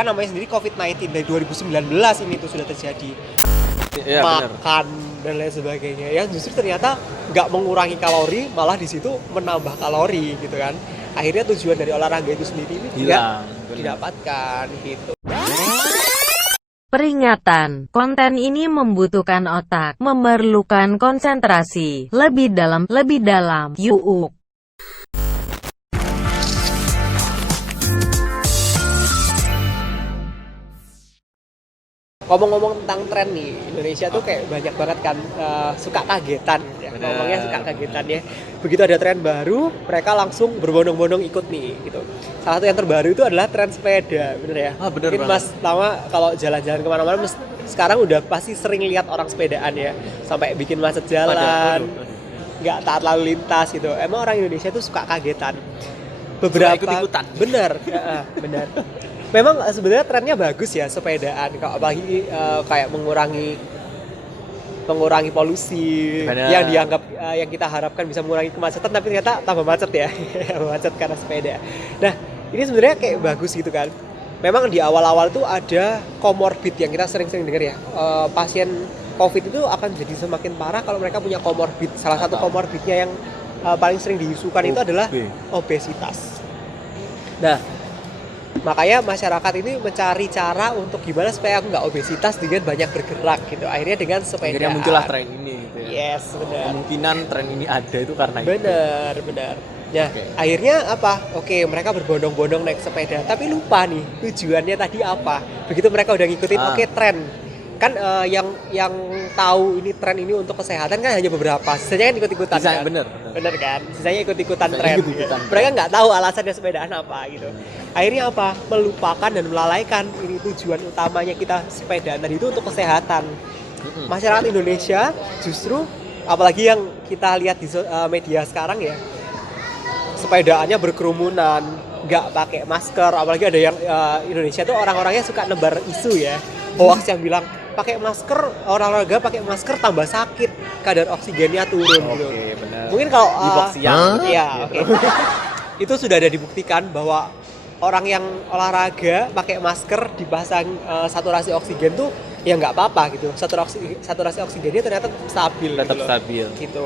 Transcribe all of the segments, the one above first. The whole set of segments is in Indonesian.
kan namanya sendiri COVID-19 dari 2019 ini tuh sudah terjadi. Iya, Makan dan lain sebagainya yang justru ternyata nggak mengurangi kalori, malah di situ menambah kalori gitu kan. Akhirnya tujuan dari olahraga itu sendiri ini tidak didapatkan gitu. Peringatan, konten ini membutuhkan otak, memerlukan konsentrasi lebih dalam. Yuk. Ngomong-ngomong tentang tren nih, Indonesia tuh kayak banyak banget kan suka kagetan ya. Ngomongnya suka kagetan ya. Begitu ada tren baru, mereka langsung berbondong-bondong ikut nih gitu. Salah satu yang terbaru itu adalah tren sepeda, bener ya? Bener mungkin banget. Mas Tama kalau jalan-jalan kemana-mana sekarang udah pasti sering lihat orang sepedaan ya, sampai bikin macet jalan, nggak taat lalu lintas gitu. Emang orang Indonesia tuh suka kagetan. Beberapa ikut-ikutan. Bener, bener. Memang sebenarnya trennya bagus ya sepedaan, apalagi kayak mengurangi polusi. Benar. Yang dianggap yang kita harapkan bisa mengurangi kemacetan, tapi ternyata tambah macet ya. Macet karena sepeda. Nah, ini sebenarnya kayak bagus gitu kan. Memang di awal-awal tuh ada comorbid yang kita sering-sering dengar ya. Pasien COVID itu akan jadi semakin parah kalau mereka punya comorbid. Salah satu comorbidnya yang paling sering diisukan itu adalah obesitas. Nah, makanya masyarakat ini mencari cara untuk gimana supaya aku nggak obesitas dengan banyak bergerak gitu. Akhirnya dengan sepeda. Akhirnya muncullah tren ini gitu ya. Yes, benar. Kemungkinan tren ini ada itu karena itu. Benar. Nah, akhirnya apa? Oke, mereka berbondong-bondong naik sepeda, tapi lupa nih tujuannya tadi apa. Begitu mereka udah ngikutin tren. Kan yang tahu ini tren ini untuk kesehatan kan hanya beberapa. Sisanya kan ikut-ikutan kan. Bener kan? Sisanya ikut-ikutan tren. Mereka nggak tahu alasannya sepedaan apa gitu. Akhirnya apa? Melupakan dan melalaikan ini tujuan utamanya kita sepedaan tadi itu untuk kesehatan. Masyarakat Indonesia justru, apalagi yang kita lihat di media sekarang ya, sepedaannya berkerumunan, nggak pakai masker. Apalagi ada yang Indonesia tuh orang-orangnya suka nebar isu ya, hoax yang bilang pakai masker, olahraga pakai masker tambah sakit, kadar oksigennya turun gitu. Benar. Mungkin kalau ya, itu sudah ada dibuktikan bahwa orang yang olahraga pakai masker dipasang saturasi oksigen tuh ya nggak apa-apa gitu. Saturasi oksigennya ternyata stabil. Stabil. Gitu.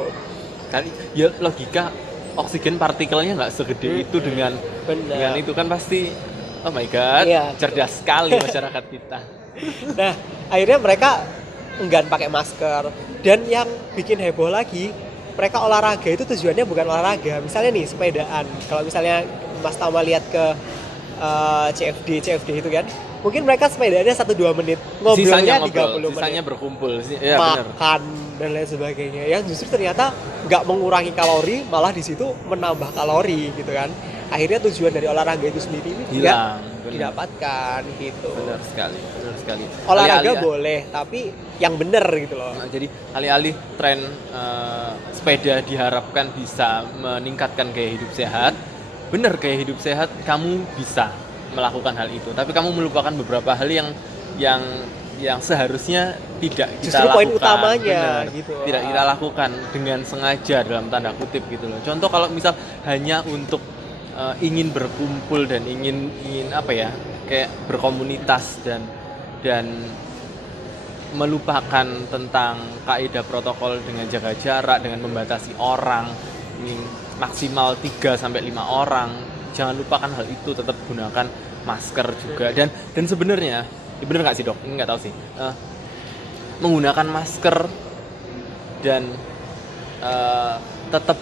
Kan ya logika oksigen partikelnya nggak segede itu dengan itu kan pasti oh my god, cerdas sekali masyarakat kita. Nah, akhirnya mereka enggan pakai masker. Dan yang bikin heboh lagi, mereka olahraga itu tujuannya bukan olahraga. Misalnya nih sepedaan. Kalau misalnya Mas Tama lihat ke CFD itu kan, mungkin mereka sepedaannya 1-2 menit, ngobrolnya 30 menit. Sisanya berkumpul. Makan dan lain sebagainya. Yang justru ternyata nggak mengurangi kalori, malah di situ menambah kalori gitu kan. Akhirnya tujuan dari olahraga itu sendiri ini tidak didapatkan gitu. Benar sekali. Olahraga boleh, tapi yang benar gitu loh. Nah, jadi alih-alih tren sepeda diharapkan bisa meningkatkan gaya hidup sehat, benar gaya hidup sehat kamu bisa melakukan hal itu, tapi kamu melupakan beberapa hal yang seharusnya tidak kita justru lakukan. Poin utamanya gitu. Tidak kita lakukan dengan sengaja dalam tanda kutip gitu loh. Contoh kalau misal hanya untuk ingin berkumpul dan ingin apa ya, kayak berkomunitas dan melupakan tentang kaidah protokol dengan jaga jarak, dengan membatasi orang maksimal 3-5 orang. Jangan lupakan hal itu, tetap gunakan masker juga. Dan sebenarnya bener nggak sih dok? Ini nggak tahu sih. Menggunakan masker dan tetap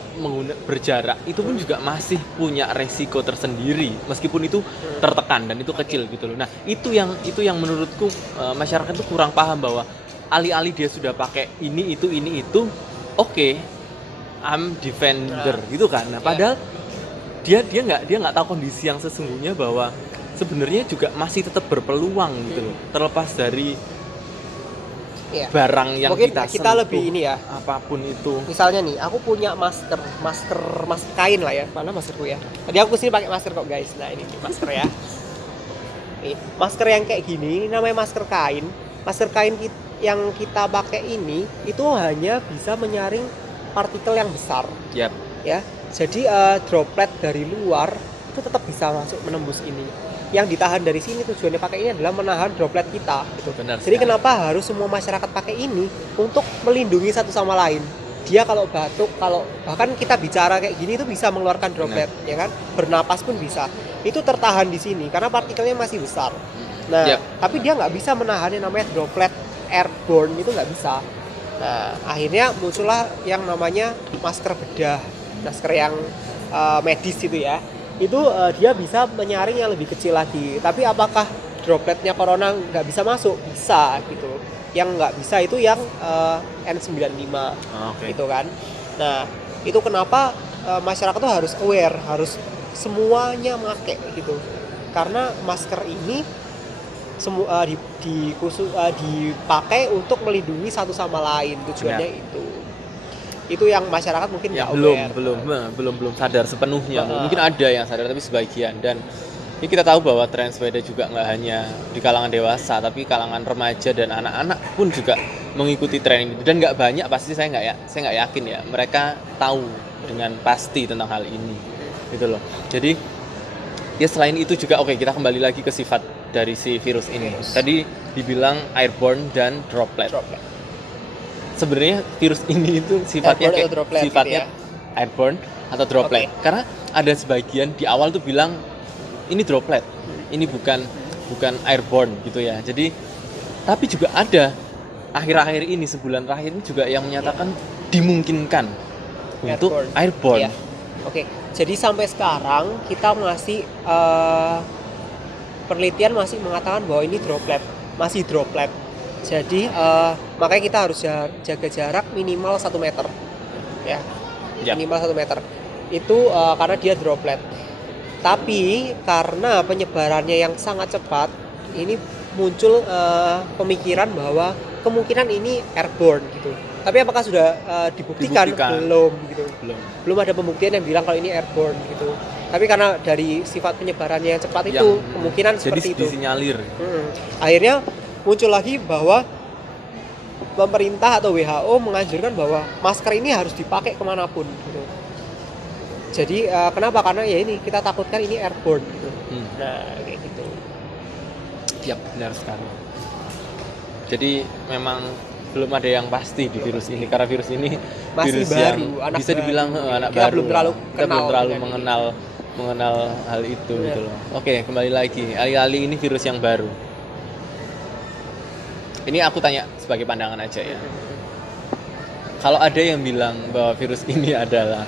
berjarak itu pun juga masih punya resiko tersendiri, meskipun itu tertekan dan itu kecil gitu loh. Nah itu yang menurutku masyarakat itu kurang paham, bahwa alih-alih dia sudah pakai ini itu oke, I'm defender gitu kan. Nah padahal dia nggak tahu kondisi yang sesungguhnya, bahwa sebenarnya juga masih tetap berpeluang gitu loh, terlepas dari barang yang mungkin kita sentuh, lebih ini ya, apapun itu. Misalnya nih, aku punya masker kain lah ya. Mana maskerku ya? Tadi aku kesini pakai masker kok guys. Nah ini masker ya. Nih, masker yang kayak gini, ini namanya masker kain. Masker kain yang kita pakai ini itu hanya bisa menyaring partikel yang besar. Ya. Jadi droplet dari luar itu tetap bisa masuk menembus ini. yang ditahan dari sini, tujuannya pakai ini adalah menahan droplet kita gitu. Benar Jadi sekali. kenapa harus semua masyarakat pakai ini untuk melindungi satu sama lain. Dia kalau batuk, kalau bahkan kita bicara kayak gini itu bisa mengeluarkan droplet, ya kan? Bernapas pun bisa. Itu tertahan di sini karena partikelnya masih besar. Nah, Yap. tapi dia nggak bisa menahan yang namanya droplet airborne, itu nggak bisa. Nah, akhirnya muncullah yang namanya masker bedah, masker yang medis itu ya. Itu dia bisa menyaring yang lebih kecil lagi. Tapi apakah dropletnya corona nggak bisa masuk? Bisa gitu. Yang nggak bisa itu yang N95 Oke. gitu kan. Nah, itu kenapa masyarakat tuh harus aware, harus semuanya pakai gitu. Karena masker ini semua dipakai untuk melindungi satu sama lain, tujuannya itu yang masyarakat mungkin Ya, nggak aware. belum sadar sepenuhnya. Heeh. Mungkin ada yang sadar tapi sebagian. Dan ini kita tahu bahwa tren sepeda juga nggak hanya di kalangan dewasa, tapi kalangan remaja dan anak-anak pun juga mengikuti tren ini. Dan nggak banyak, pasti saya nggak yakin ya mereka tahu dengan pasti tentang hal ini, gitu loh. Jadi ya selain itu juga, oke, kita kembali lagi ke sifat dari si virus ini. Tadi dibilang airborne dan droplet. Sebenarnya virus ini itu sifatnya Airborne kayak atau droplet sifatnya gitu ya? airborne atau droplet. Karena ada sebagian di awal tuh bilang ini droplet, ini bukan airborne gitu ya. Jadi tapi juga ada akhir-akhir ini, sebulan terakhir ini juga yang menyatakan dimungkinkan untuk airborne. Iya. Oke, jadi sampai sekarang kita masih penelitian masih mengatakan bahwa ini masih droplet. Jadi makanya kita harus jaga jarak minimal 1 meter, ya, Ya. minimal 1 meter. Itu karena dia droplet. Tapi karena penyebarannya yang sangat cepat, ini muncul pemikiran bahwa kemungkinan ini airborne gitu. Tapi apakah sudah dibuktikan? Belum gitu. Belum ada pembuktian yang bilang kalau ini airborne gitu. Tapi karena dari sifat penyebarannya yang cepat itu, kemungkinan seperti itu. Jadi disinyalir. Akhirnya muncul lagi bahwa pemerintah atau WHO menganjurkan bahwa masker ini harus dipakai kemanapun gitu. Jadi kenapa? Karena ya ini kita takutkan ini airborne gitu. Nah kayak gitu. Yap, benar sekali. Jadi memang belum ada yang pasti di virus ini, karena virus ini Masih virus baru, yang anak bisa dibilang baru. anak Kita baru. belum terlalu Kita kenal belum terlalu dengan mengenal hal itu gitu loh. Oke, kembali lagi. Alih-alih ini virus yang baru. Ini aku tanya sebagai pandangan aja ya. Kalau ada yang bilang bahwa virus ini adalah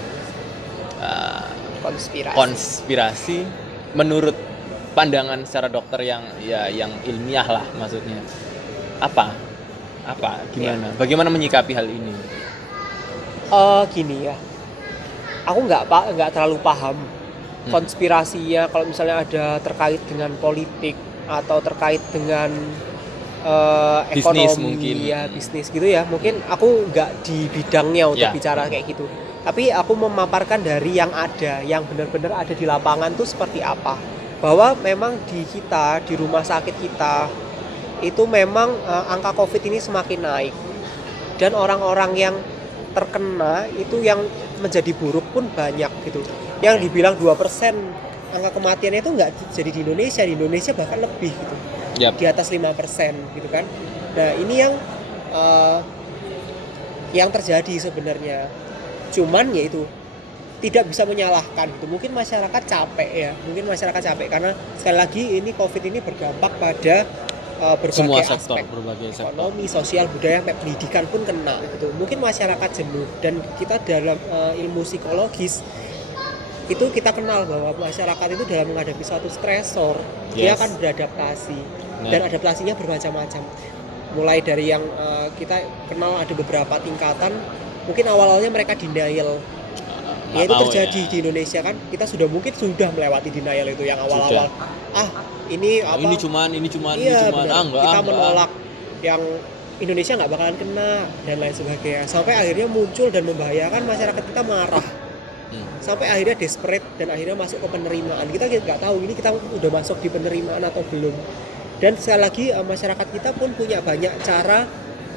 konspirasi, menurut pandangan secara dokter yang ilmiah lah maksudnya, apa gimana? Bagaimana menyikapi hal ini? Gini ya, aku nggak terlalu paham konspirasinya. Kalau misalnya ada terkait dengan politik atau terkait dengan Bisnis ekonomi mungkin. ya, bisnis gitu ya, mungkin aku nggak di bidangnya untuk bicara kayak gitu. Tapi aku memaparkan dari yang ada, yang benar-benar ada di lapangan tuh seperti apa. Bahwa memang di rumah sakit kita itu memang angka COVID ini semakin naik. Dan orang-orang yang terkena itu yang menjadi buruk pun banyak gitu. Yang dibilang 2% angka kematiannya itu nggak jadi di Indonesia bahkan lebih gitu. Di atas 5% gitu kan. Nah ini yang terjadi sebenarnya. Cuman ya itu tidak bisa menyalahkan gitu. Mungkin masyarakat capek karena sekali lagi ini COVID ini berdampak pada berbagai semua sektor, aspek, berbagai sektor. ekonomi, sosial, budaya, pendidikan pun kena gitu. Mungkin masyarakat jenuh, dan kita dalam ilmu psikologis itu kita kenal bahwa masyarakat itu dalam menghadapi suatu stresor dia akan beradaptasi. Dan adaptasinya bermacam-macam. Mulai dari yang kita kenal ada beberapa tingkatan. Mungkin awal-awalnya mereka denial. Ya itu terjadi di Indonesia kan. Kita sudah melewati denial itu yang awal-awal. Ini apa? Ini cuman kita menolak yang Indonesia nggak bakalan kena dan lain sebagainya. Sampai akhirnya muncul dan membahayakan, masyarakat kita marah. Sampai akhirnya desperate dan akhirnya masuk ke penerimaan. Kita nggak tahu ini kita udah masuk di penerimaan atau belum. Dan sekali lagi masyarakat kita pun punya banyak cara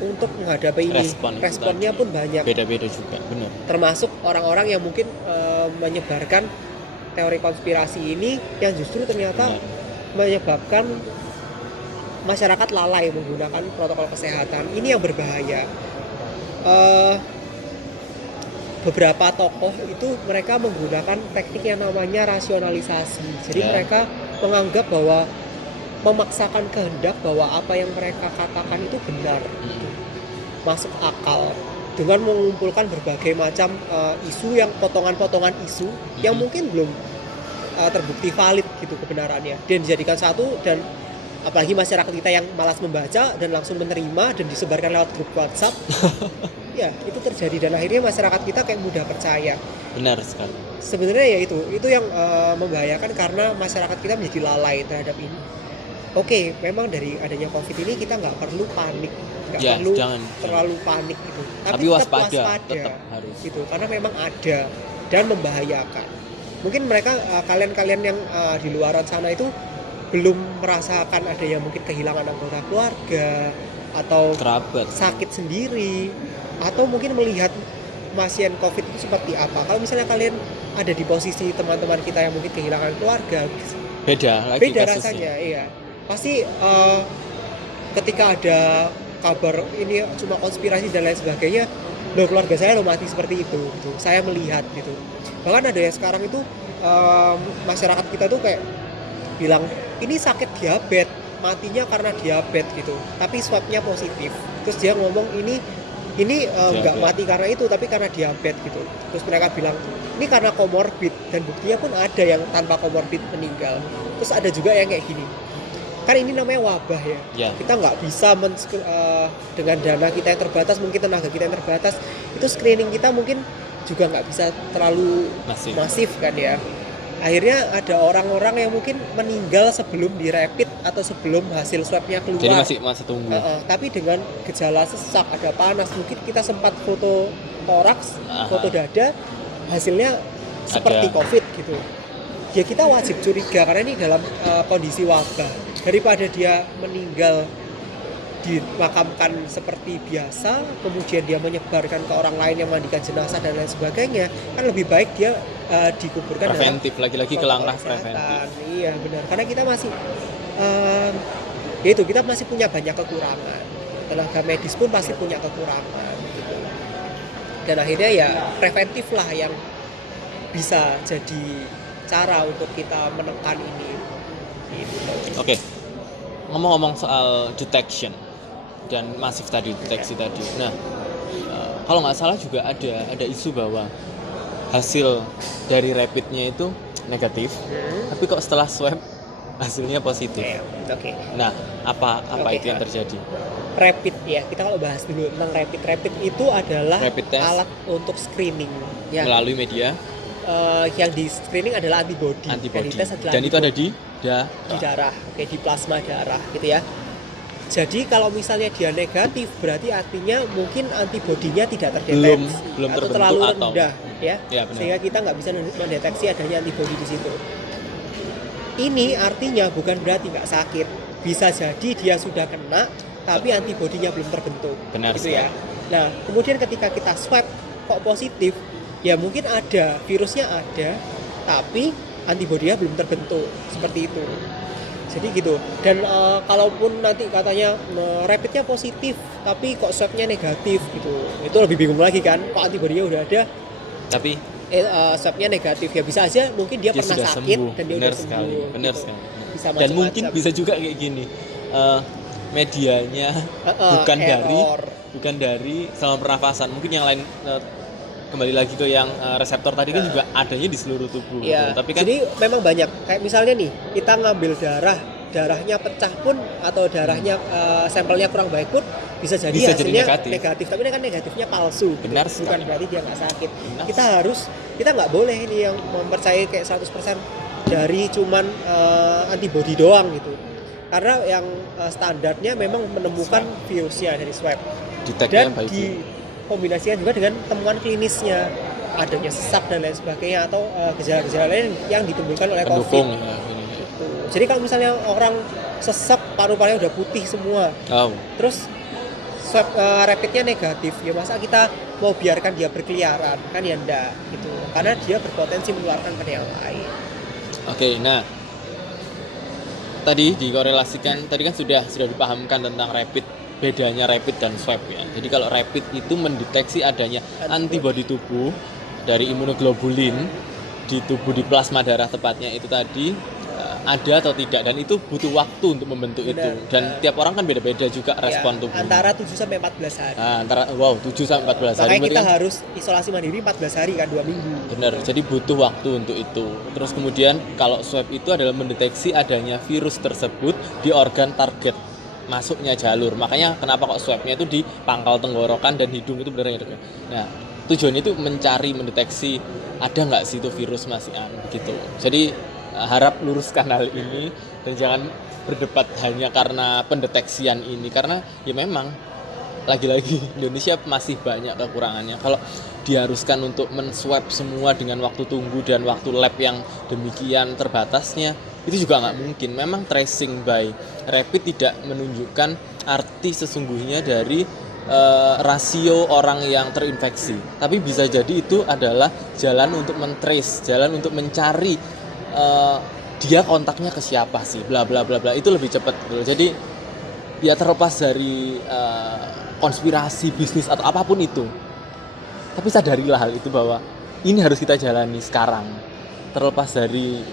untuk menghadapi ini. Responnya pun banyak. Beda-beda juga, benar. Termasuk orang-orang yang mungkin menyebarkan teori konspirasi ini yang justru ternyata menyebabkan masyarakat lalai menggunakan protokol kesehatan. Ini yang berbahaya. Beberapa tokoh itu mereka menggunakan teknik yang namanya rasionalisasi. Jadi mereka menganggap bahwa memaksakan kehendak bahwa apa yang mereka katakan itu benar, masuk akal, dengan mengumpulkan berbagai macam isu yang potongan-potongan isu yang mungkin belum terbukti valid gitu kebenarannya, dan dijadikan satu. Dan apalagi masyarakat kita yang malas membaca dan langsung menerima dan disebarkan lewat grup WhatsApp. Ya, itu terjadi, dan akhirnya masyarakat kita kayak mudah percaya. Benar sekali. Sebenarnya ya itu yang membahayakan, karena masyarakat kita menjadi lalai terhadap ini. Oke, memang dari adanya COVID ini kita nggak perlu panik, nggak perlu terlalu panik gitu. Tapi tetap waspada tetap harus. Gitu, karena memang ada dan membahayakan. Mungkin mereka kalian-kalian yang di luaran sana itu belum merasakan ada yang mungkin kehilangan anggota keluarga atau kerabat, sakit sendiri, atau mungkin melihat pasien COVID itu seperti apa. Kalau misalnya kalian ada di posisi teman-teman kita yang mungkin kehilangan keluarga, beda rasanya. Iya, pasti ketika ada kabar ini cuma konspirasi dan lain sebagainya, loh keluarga saya mati seperti itu gitu. Saya melihat gitu. Bahkan ada yang sekarang itu masyarakat kita tuh kayak bilang ini sakit diabetes, matinya karena diabetes gitu, tapi swabnya positif. Terus dia ngomong ini nggak mati karena itu, tapi karena diabetes gitu. Terus mereka bilang ini karena komorbid, dan buktinya pun ada yang tanpa komorbid meninggal. Terus ada juga yang kayak gini. Kan ini namanya wabah ya. Kita nggak bisa dengan dana kita yang terbatas, mungkin tenaga kita yang terbatas, itu screening kita mungkin juga nggak bisa terlalu masif kan ya. Akhirnya ada orang-orang yang mungkin meninggal sebelum dirapid atau sebelum hasil swabnya keluar. Jadi masih tunggu. Tapi dengan gejala sesak, ada panas, mungkin kita sempat foto toraks, foto dada, hasilnya seperti COVID gitu. Ya kita wajib curiga, karena ini dalam kondisi wabah. Daripada dia meninggal dimakamkan seperti biasa, kemudian dia menyebarkan ke orang lain yang mandikan jenazah dan lain sebagainya, kan lebih baik dia dikuburkan preventif, lagi-lagi ke langkah preventif. Iya benar, karena kita masih kita masih punya banyak kekurangan, tenaga medis pun pasti punya kekurangan gitu. Dan akhirnya ya preventif lah yang bisa jadi cara untuk kita menekan ini gitu. Oke. Ngomong-ngomong soal detection dan masif tadi, deteksi tadi. Nah, kalau nggak salah juga ada isu bahwa hasil dari rapidnya itu negatif, tapi kok setelah swab hasilnya positif. Nah, apa itu yang terjadi? Rapid ya, kita kalau bahas dulu tentang rapid itu adalah alat untuk screening ya. Melalui media. Yang di screening adalah antibody. Dan itu ada di darah, di plasma darah gitu ya. Jadi kalau misalnya dia negatif, berarti artinya mungkin antibodinya tidak terdeteksi belum atau terlalu rendah ya sehingga kita nggak bisa mendeteksi adanya antibodi di situ. Ini artinya bukan berarti nggak sakit, bisa jadi dia sudah kena tapi antibodinya belum terbentuk. Benar gitu ya. Nah kemudian ketika kita swab kok positif, ya mungkin ada virusnya ada, tapi antibodinya belum terbentuk, seperti itu. Jadi gitu. Dan kalaupun nanti katanya rapidnya positif, tapi kok swabnya negatif gitu, itu lebih bingung lagi kan. Kok antibodinya udah ada, tapi swabnya negatif, ya bisa aja mungkin dia pernah sakit sembuh. Dan dia udah sembuh. Benar gitu. sekali. Bisa dan mungkin bisa juga kayak gini. Medianya bukan dari saluran pernafasan, mungkin yang lain. Kembali lagi ke yang reseptor tadi kan juga adanya di seluruh tubuh. Ya, gitu. Tapi kan jadi memang banyak. Kayak misalnya nih, kita ngambil darahnya pecah pun, atau darahnya sampelnya kurang baik pun bisa jadi hasilnya negatif. Tapi ini kan negatifnya palsu. Benar gitu. Bukan berarti dia nggak sakit. Kita nggak boleh ini yang mempercayai kayak 100% dari cuman antibody doang gitu. Karena yang standarnya memang menemukan virusnya dari swab. Dan kombinasinya juga dengan temuan klinisnya, adanya sesak dan lain sebagainya, atau gejala-gejala lain yang ditimbulkan oleh COVID. Jadi kalau misalnya orang sesak, paru-parunya udah putih semua, terus swab rapidnya negatif, ya masa kita mau biarkan dia berkeliaran? Kan ya enggak gitu, karena dia berpotensi menularkan ke yang lain. Oke, nah tadi dikorelasikan, tadi kan sudah dipahamkan tentang rapid, bedanya rapid dan swab ya. Jadi kalau rapid itu mendeteksi adanya antibodi tubuh dari imunoglobulin di tubuh, di plasma darah tepatnya itu tadi ada atau tidak, dan itu butuh waktu untuk membentuk. Benar. Itu dan tiap orang kan beda-beda juga respon tubuh. Antara 7 sampai 14 hari. Nah, 7 sampai 14 hari. Makanya kita harus isolasi mandiri 14 hari kan, 2 minggu. Benar. Jadi butuh waktu untuk itu. Terus kemudian kalau swab itu adalah mendeteksi adanya virus tersebut di organ target masuknya jalur. Makanya kenapa kok swabnya itu di pangkal tenggorokan dan hidung itu benar. Nah, tujuannya itu mencari, mendeteksi ada nggak sih itu virus masih begitu. Jadi harap luruskan hal ini dan jangan berdebat hanya karena pendeteksian ini, karena ya memang lagi-lagi Indonesia masih banyak kekurangannya. Kalau diharuskan untuk men-swab semua dengan waktu tunggu dan waktu lab yang demikian terbatasnya, itu juga nggak mungkin. Memang tracing by rapid tidak menunjukkan arti sesungguhnya dari rasio orang yang terinfeksi, tapi bisa jadi itu adalah jalan untuk men-trace, jalan untuk mencari dia kontaknya ke siapa sih, bla bla bla bla, itu lebih cepat gitu. Jadi ya terlepas dari konspirasi bisnis atau apapun itu, tapi sadarilah hal itu bahwa ini harus kita jalani sekarang. Terlepas dari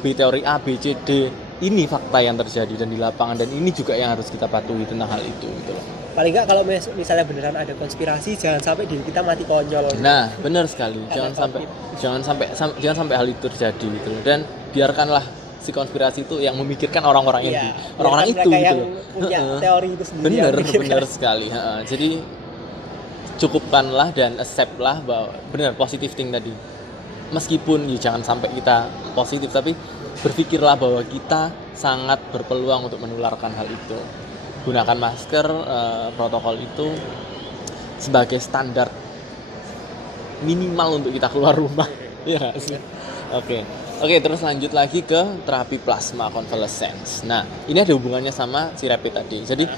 teori A, B, C, D, ini fakta yang terjadi dan di lapangan, dan ini juga yang harus kita patuhi tentang hal itu gitu loh. Paling nggak kalau misalnya beneran ada konspirasi, jangan sampai diri kita mati konyol. Nah, benar sekali. Jangan sampai hal itu terjadi gitu loh. Dan biarkanlah si konspirasi itu yang memikirkan orang-orang itu. Orang-orang itu gitu yang loh. Punya teori itu sendiri. Benar sekali. Jadi cukupkanlah dan accept lah bahwa benar positive thing tadi. Meskipun ya jangan sampai kita positif, tapi berpikirlah bahwa kita sangat berpeluang untuk menularkan hal itu. Gunakan masker, protokol itu sebagai standar minimal untuk kita keluar rumah. Ya sih. Oke, terus lanjut lagi ke terapi plasma convalescence. Nah, ini ada hubungannya sama si rapid tadi. Jadi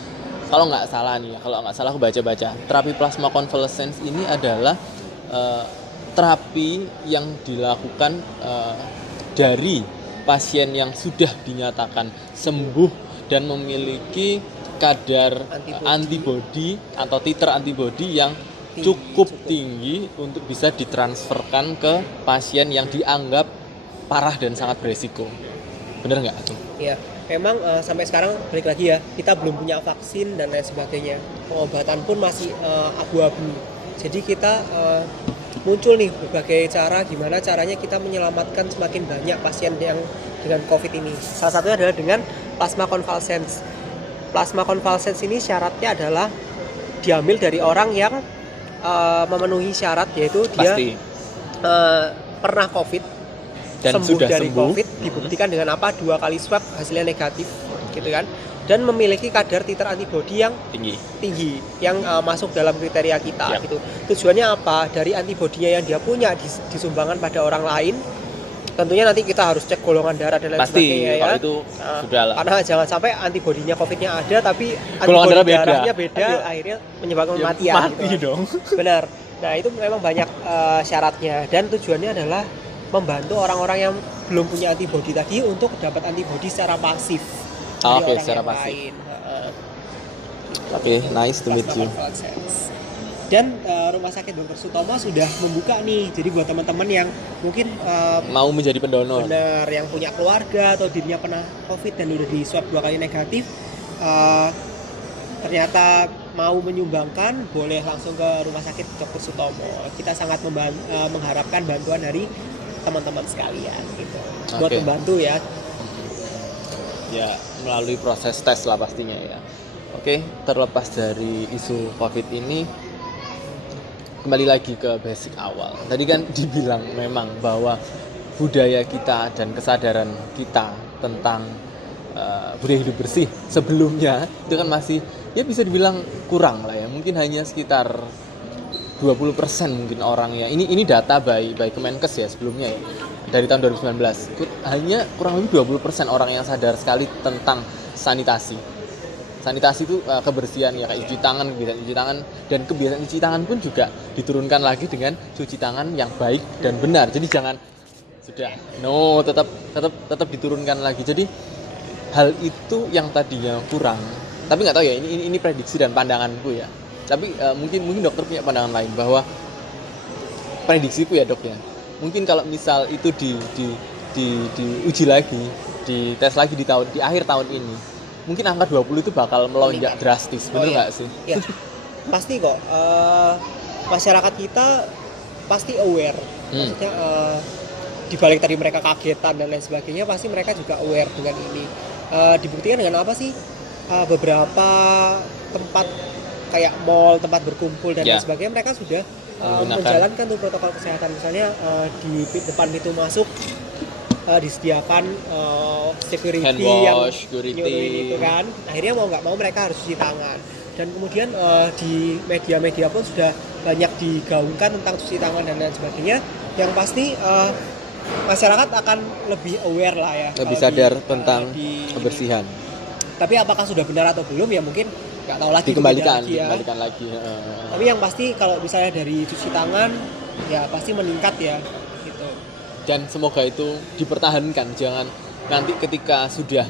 kalau nggak salah aku baca-baca, terapi plasma convalescence ini adalah terapi yang dilakukan dari pasien yang sudah dinyatakan sembuh dan memiliki kadar antibodi atau titer antibodi yang cukup tinggi untuk bisa ditransferkan ke pasien yang dianggap parah dan sangat beresiko. Bener nggak? Iya, memang sampai sekarang balik lagi ya, kita belum punya vaksin dan lain sebagainya. Pengobatan pun masih abu-abu. Jadi kita muncul nih berbagai cara, gimana caranya kita menyelamatkan semakin banyak pasien yang dengan COVID ini. Salah satunya adalah dengan plasma convalescence. Plasma convalescence ini syaratnya adalah diambil dari orang yang memenuhi syarat, yaitu dia pernah COVID dan sembuh dari COVID, dibuktikan dengan apa? 2 kali swab hasilnya negatif, gitu kan? Dan memiliki kadar titer antibodi yang tinggi yang masuk dalam kriteria kita, gitu. Tujuannya apa? Dari antibodinya yang dia punya disumbangkan pada orang lain. Tentunya nanti kita harus cek golongan darah dan lain sebagainya ya. Pasti, itu sudah lah. Karena jangan sampai antibodinya COVID-nya ada tapi antibodi darahnya beda, akhirnya menyebabkan kematian. Mati gitu dong. Benar. Nah, itu memang banyak syaratnya, dan tujuannya adalah membantu orang-orang yang belum punya antibodi tadi untuk dapat antibodi secara pasif. Secara pasif. Nice to meet you. Dan Rumah Sakit Dr. Sutomo sudah membuka nih, jadi buat teman-teman yang mungkin mau menjadi pendonor, benar, yang punya keluarga atau dirinya pernah COVID dan udah di swab 2 kali negatif, ternyata mau menyumbangkan, boleh langsung ke Rumah Sakit Dr. Sutomo. Kita sangat mengharapkan bantuan dari teman-teman sekalian gitu, buat membantu ya. Ya, melalui proses tes lah pastinya ya. Terlepas dari isu COVID ini, kembali lagi ke basic awal. Tadi kan dibilang memang bahwa budaya kita dan kesadaran kita tentang budaya hidup bersih sebelumnya itu kan masih ya bisa dibilang kurang lah ya. Mungkin hanya sekitar 20% mungkin orang ya. Ini data by Kemenkes ya sebelumnya ya. Dari tahun 2019. Hanya kurang lebih 20% orang yang sadar sekali tentang sanitasi. Sanitasi itu kebersihan ya, kayak cuci tangan, kebiasaan cuci tangan, dan kebiasaan cuci tangan pun juga diturunkan lagi dengan cuci tangan yang baik dan benar. Jadi jangan tetap diturunkan lagi. Jadi hal itu yang tadinya kurang. Tapi nggak tahu ya, ini prediksi dan pandanganku ya. Tapi mungkin dokter punya pandangan lain, bahwa prediksiku ya dok ya, mungkin kalau misal itu diuji lagi, dites lagi di akhir tahun ini, mungkin angka 20 itu bakal melonjak drastis. Bener nggak sih? Ya, pasti kok. Masyarakat kita pasti aware. Maksudnya dibalik tadi mereka kagetan dan lain sebagainya, pasti mereka juga aware dengan ini. Dibuktikan dengan apa sih? Beberapa tempat kayak mall, tempat berkumpul dan lain sebagainya, mereka sudah menjalankan tuh protokol kesehatan. Misalnya di depan pintu masuk disediakan security yang nyuruhin itu kan. Akhirnya mau nggak mau mereka harus cuci tangan. Dan kemudian di media-media pun sudah banyak digaungkan tentang cuci tangan dan lain sebagainya. Yang pasti masyarakat akan lebih aware lah ya. Lebih sadar tentang kebersihan. Tapi apakah sudah benar atau belum ya mungkin nggak tahu lagi. Dikembalikan lagi. Tapi yang pasti kalau misalnya dari cuci tangan ya pasti meningkat ya gitu. Dan semoga itu dipertahankan, jangan nanti ketika sudah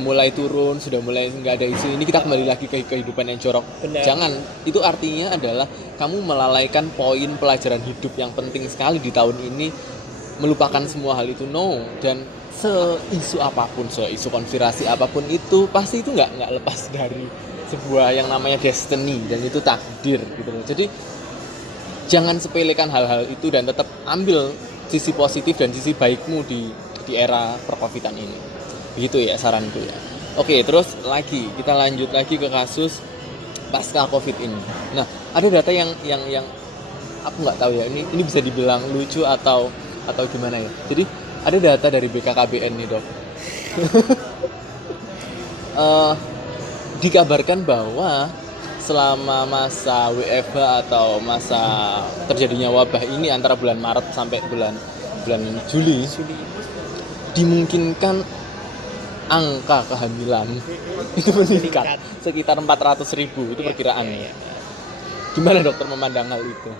mulai turun, sudah mulai nggak ada isu ini, kita kembali lagi ke kehidupan yang jorok. Benar. Jangan, itu artinya adalah kamu melalaikan poin pelajaran hidup yang penting sekali di tahun ini, melupakan semua hal itu. No. Dan seisu apapun, isu konspirasi apapun itu, pasti itu nggak lepas dari sebuah yang namanya destiny, dan itu takdir gitu loh. Jadi jangan sepelekan hal-hal itu dan tetap ambil sisi positif dan sisi baikmu di era per-covidan ini. Begitu ya saranku ya. Oke, terus kita lanjut lagi ke kasus pasca covid ini. Nah, ada data yang aku nggak tahu ya, ini bisa dibilang lucu atau gimana ya. Jadi ada data dari BKKBN nih dok. Dikabarkan bahwa selama masa WFH atau masa terjadinya wabah ini antara bulan Maret sampai bulan Juli, dimungkinkan angka kehamilan itu meningkat sekitar 400.000, itu perkiraannya. Gimana dokter memandang hal itu?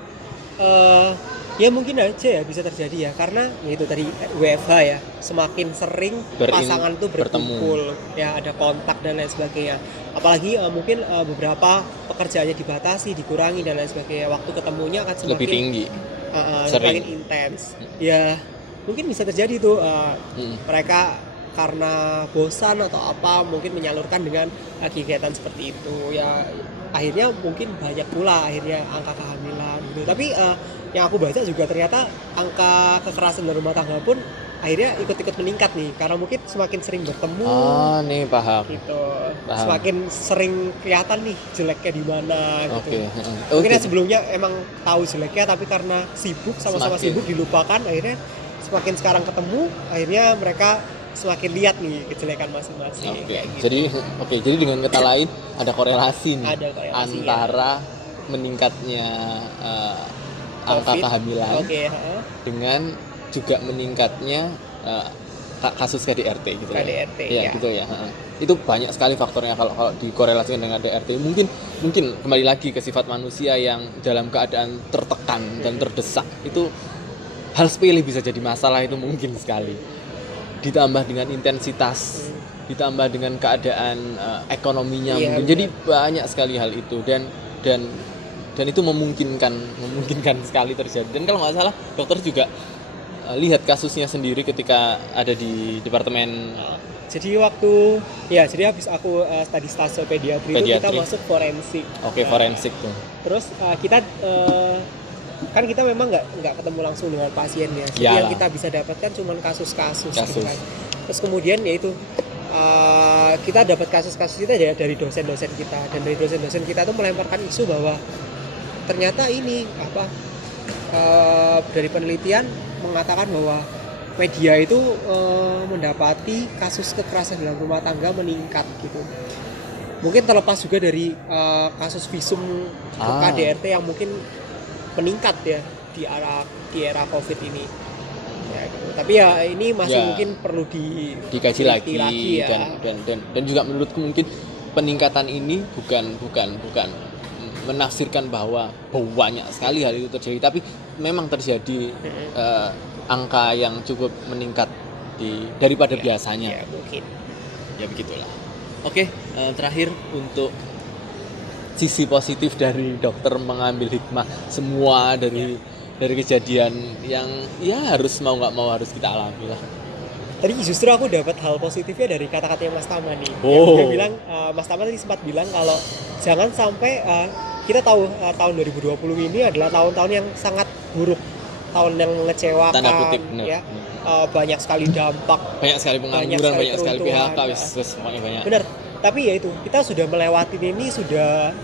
Ya mungkin aja ya bisa terjadi ya, karena itu tadi WFH ya, semakin sering pasangan tuh berkumpul, ya ada kontak dan lain sebagainya. Apalagi mungkin beberapa pekerjaannya dibatasi, dikurangi dan lain sebagainya, waktu ketemunya akan semakin lebih tinggi, semakin intens. Ya mungkin bisa terjadi tuh mereka karena bosan atau apa mungkin menyalurkan dengan kegiatan seperti itu ya, akhirnya mungkin banyak pula akhirnya angka kehamilan gitu. Tapi yang aku baca juga ternyata angka kekerasan dalam rumah tangga pun akhirnya ikut-ikut meningkat nih, karena mungkin semakin sering bertemu. Nih paham. Gitu. Paham. Semakin sering kelihatan nih jeleknya di mana gitu. Mungkin sebelumnya emang tahu jeleknya, tapi karena sama-sama sibuk dilupakan, akhirnya semakin sekarang ketemu, akhirnya mereka semakin lihat nih kejelekan masing-masing. Jadi dengan kata lain ada korelasi nih antara meningkatnya angka kehamilan dengan juga meningkatnya kasus KDRT gitu. KDRT ya. Gitu ya. Itu banyak sekali faktornya kalau dikorelasikan dengan KDRT. Mungkin kembali lagi ke sifat manusia yang dalam keadaan tertekan dan terdesak, itu hal sepele bisa jadi masalah, itu mungkin sekali. Ditambah dengan intensitas, ditambah dengan keadaan ekonominya mungkin. Jadi banyak sekali hal itu dan itu memungkinkan sekali terjadi. Dan kalau nggak salah dokter juga lihat kasusnya sendiri ketika ada di departemen. Jadi habis aku tadi stase pediatri itu kita masuk forensik. Forensik tuh. Terus kita kan kita memang nggak ketemu langsung dengan pasiennya. Jadi yang kita bisa dapatkan cuma kasus-kasus. Gitu kan. Terus kemudian yaitu kita dapat kasus-kasus kita dari dosen-dosen kita, dan dari dosen-dosen kita tuh melemparkan isu bahwa ternyata ini dari penelitian mengatakan bahwa media itu mendapati kasus kekerasan dalam rumah tangga meningkat gitu. Mungkin terlepas juga dari kasus visum KDRT yang mungkin meningkat ya di era COVID ini. Ya, gitu. Tapi ya ini masih mungkin perlu dikaji lagi ya. Dan juga menurutku mungkin peningkatan ini bukan menafsirkan bahwa banyak sekali hal itu terjadi, tapi memang terjadi angka yang cukup meningkat daripada biasanya. Ya, mungkin. ya begitulah. Oke, terakhir untuk sisi positif dari dokter mengambil hikmah semua dari kejadian yang ya harus mau nggak mau harus kita alami lah. Tadi justru aku dapat hal positifnya dari kata-katanya Mas Tama nih. Oh. Dia bilang, Mas Tama tadi sempat bilang kalau jangan sampai kita tahu tahun 2020 ini adalah tahun-tahun yang sangat buruk, tahun yang mengecewakan, Tanda kutip, bener. ya. Banyak sekali dampak, Banyak sekali pengangguran, banyak sekali PHK, keruntuhan, semuanya banyak. benar. Tapi ya itu, kita sudah melewati ini sudah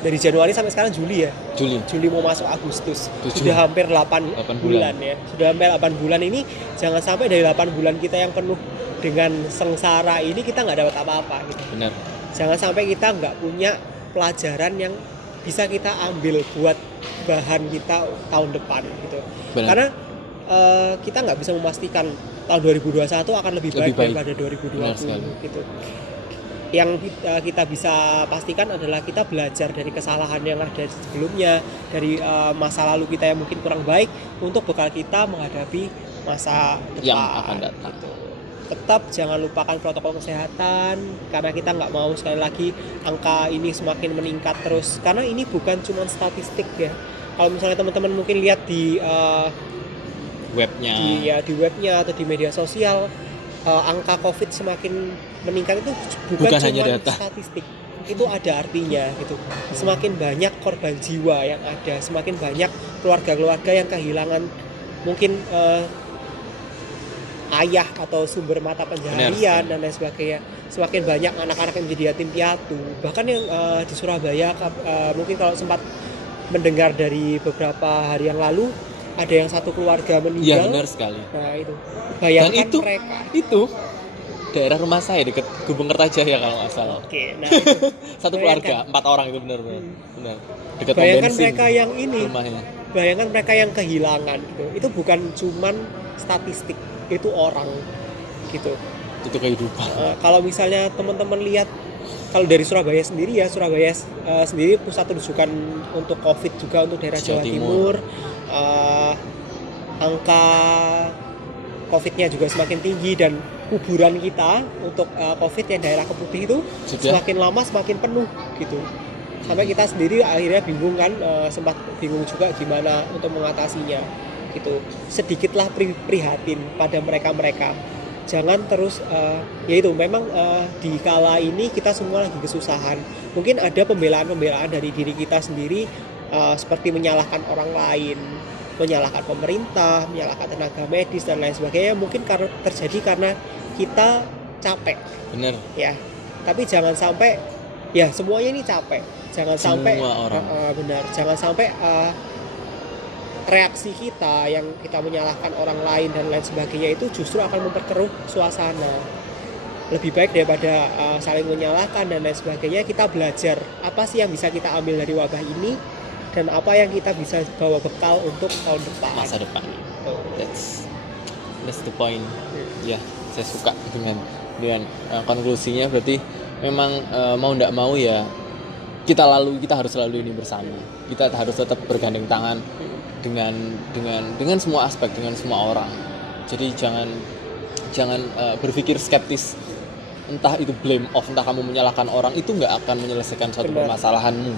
dari Januari sampai sekarang Juli ya. Juli mau masuk Agustus. Sudah hampir 8 bulan ya. Sudah hampir 8 bulan ini, jangan sampai dari 8 bulan kita yang penuh dengan sengsara ini kita nggak dapat apa-apa gitu. Benar. Jangan sampai kita nggak punya pelajaran yang bisa kita ambil buat bahan kita tahun depan gitu. Benar. Karena kita nggak bisa memastikan tahun 2021 akan lebih baik daripada 2020 gitu. Yang kita bisa pastikan adalah kita belajar dari kesalahan yang ada sebelumnya, dari masa lalu kita yang mungkin kurang baik untuk bekal kita menghadapi masa depan yang akan datang. gitu. Tetap jangan lupakan protokol kesehatan, karena kita nggak mau sekali lagi angka ini semakin meningkat terus, karena ini bukan cuma statistik ya. Kalau misalnya teman-teman mungkin lihat di webnya atau di media sosial, angka COVID semakin meningkat itu bukan hanya cuma data statistik, itu ada artinya gitu. Semakin banyak korban jiwa yang ada, semakin banyak keluarga-keluarga yang kehilangan mungkin ayah atau sumber mata pencaharian dan lain sebagainya. Semakin banyak anak-anak yang menjadi yatim piatu. Bahkan yang di Surabaya mungkin kalau sempat mendengar dari beberapa hari yang lalu, ada yang satu keluarga meninggal. Iya, benar sekali. Nah itu, bayangkan dan mereka. Itu daerah rumah saya dekat Gubeng Kertajaya kalau nggak salah. Oke, nah itu. Satu keluarga 4 orang itu benar. Dekat bayangkan bensin, mereka yang ini. Rumahnya. Bayangkan mereka yang kehilangan gitu. Itu bukan cuman statistik, itu orang gitu. Itu kehidupan. Kalau misalnya teman-teman lihat, kalau dari Surabaya sendiri ya, Surabaya sendiri pusat rujukan untuk COVID juga untuk daerah Jawa Timur. Angka COVID-nya juga semakin tinggi, dan kuburan kita untuk COVID yang daerah Keputih itu semakin lama semakin penuh gitu. Sampai kita sendiri akhirnya bingung kan, sempat bingung juga gimana untuk mengatasinya gitu. Sedikitlah prihatin pada mereka-mereka. Jangan terus yaitu memang di kala ini kita semua lagi kesusahan. Mungkin ada pembelaan-pembelaan dari diri kita sendiri, seperti menyalahkan orang lain, menyalahkan pemerintah, menyalahkan tenaga medis dan lain sebagainya. Mungkin terjadi karena kita capek. Benar. Ya. Tapi jangan sampai ya semuanya ini capek. Jangan sampai orang. Benar. Jangan sampai reaksi kita yang kita menyalahkan orang lain dan lain sebagainya itu justru akan memperkeruh suasana. Lebih baik daripada saling menyalahkan dan lain sebagainya, kita belajar apa sih yang bisa kita ambil dari wabah ini dan apa yang kita bisa bawa bekal untuk tahun depan. Masa depan. That's the point. Ya, saya suka dengan konklusinya. Berarti memang mau nggak mau ya kita harus selalu ini bersama. Kita harus tetap bergandeng tangan dengan semua aspek, dengan semua orang. Jadi jangan berpikir skeptis. Entah itu blame off, entah kamu menyalahkan orang, itu nggak akan menyelesaikan suatu permasalahanmu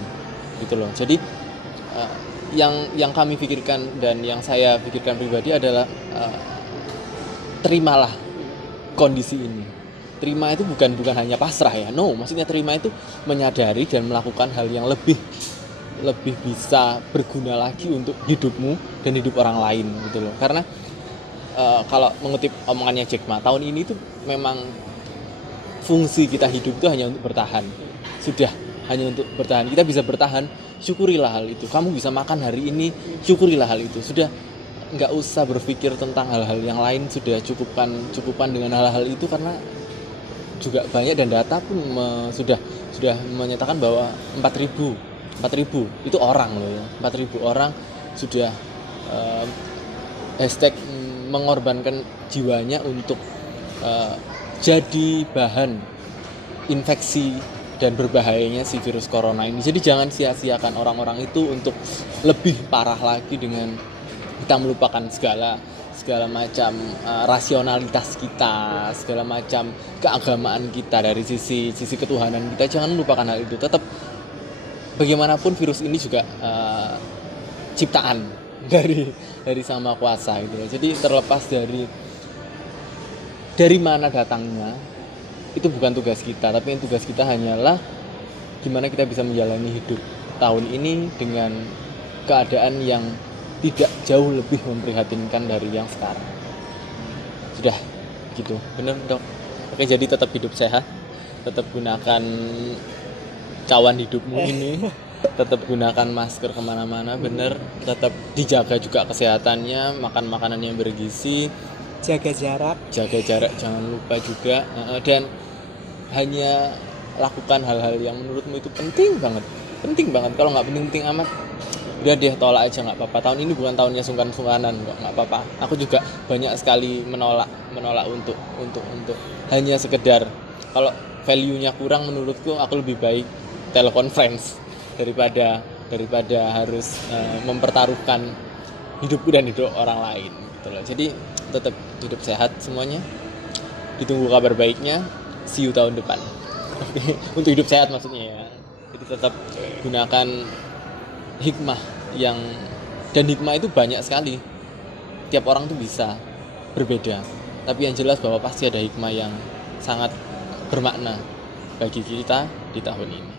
gitu loh. Jadi yang kami pikirkan dan yang saya pikirkan pribadi adalah terimalah kondisi ini. Terima itu bukan hanya pasrah ya, no, maksudnya terima itu menyadari dan melakukan hal yang lebih bisa berguna lagi untuk hidupmu dan hidup orang lain gitu loh. Karena kalau mengutip omongannya Jack Ma, tahun ini tuh memang fungsi kita hidup itu hanya untuk bertahan. Sudah hanya untuk bertahan. Kita bisa bertahan, syukurilah hal itu. Kamu bisa makan hari ini, syukurilah hal itu. Sudah nggak usah berpikir tentang hal-hal yang lain, sudah cukupan dengan hal-hal itu, karena juga banyak dan data pun sudah menyatakan bahwa 4.000 itu orang loh ya. 4.000 orang sudah hashtag mengorbankan jiwanya untuk jadi bahan infeksi dan berbahayanya si virus corona ini. Jadi jangan sia-siakan orang-orang itu untuk lebih parah lagi dengan kita melupakan segala segala macam rasionalitas kita, segala macam keagamaan kita, dari sisi ketuhanan kita, jangan lupakan hal itu. Tetap bagaimanapun virus ini juga ciptaan dari Sang Maha Kuasa gitu loh. Jadi terlepas dari mana datangnya, itu bukan tugas kita, tapi yang tugas kita hanyalah gimana kita bisa menjalani hidup tahun ini dengan keadaan yang tidak jauh lebih memprihatinkan dari yang sekarang. Sudah gitu, bener dok. Oke, jadi tetap hidup sehat, tetap gunakan cawan hidupmu ini, tetap gunakan masker kemana-mana, bener. Tetap dijaga juga kesehatannya, makan makanan yang bergizi, jaga jarak, jangan lupa juga, dan hanya lakukan hal-hal yang menurutmu itu penting banget. Kalau nggak penting amat, udah deh, tolak aja, nggak apa-apa. Tahun ini bukan tahunnya sungkan-sungkanan kok, nggak apa-apa. Aku juga banyak sekali menolak untuk hanya sekedar, kalau value-nya kurang menurutku, aku lebih baik telekonferensi daripada harus mempertaruhkan hidupku dan hidup orang lain gitu loh. Jadi tetap hidup sehat semuanya, ditunggu kabar baiknya, see you tahun depan. Untuk hidup sehat maksudnya ya. Jadi tetap gunakan hikmah dan hikmah itu banyak sekali, tiap orang tuh bisa berbeda, tapi yang jelas bahwa pasti ada hikmah yang sangat bermakna bagi kita di tahun ini.